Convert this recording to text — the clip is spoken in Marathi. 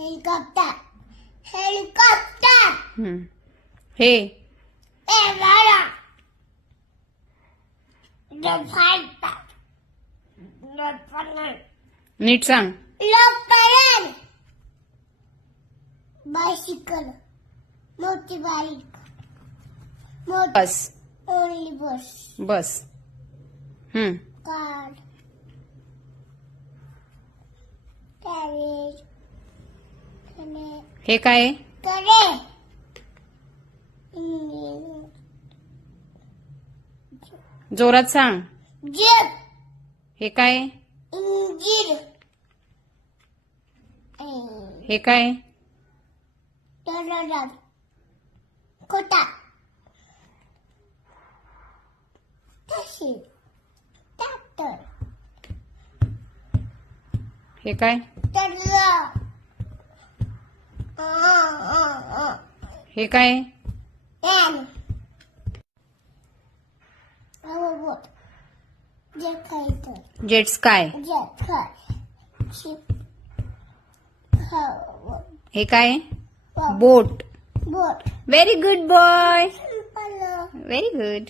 हेलिकॉप्टर हेलिकॉप्टर हे airline the fighter the plane नीट सांग. एरोप्लेन बायसिकल मोठी बाईक मोठी bus only bus bus. Car carriage हे काय आहे? करे जोरात सांग. जीप हे काय आहे? इंजिन हे काय आहे? टरडर खोटा तशी ट्रॅक्टर हे काय? टरडर हे काय आहे? एन रोबोट जे खायचं जेट स्काय. जे खाय शिप हे काय आहे? Boat. Boat very good boy. Simple very good.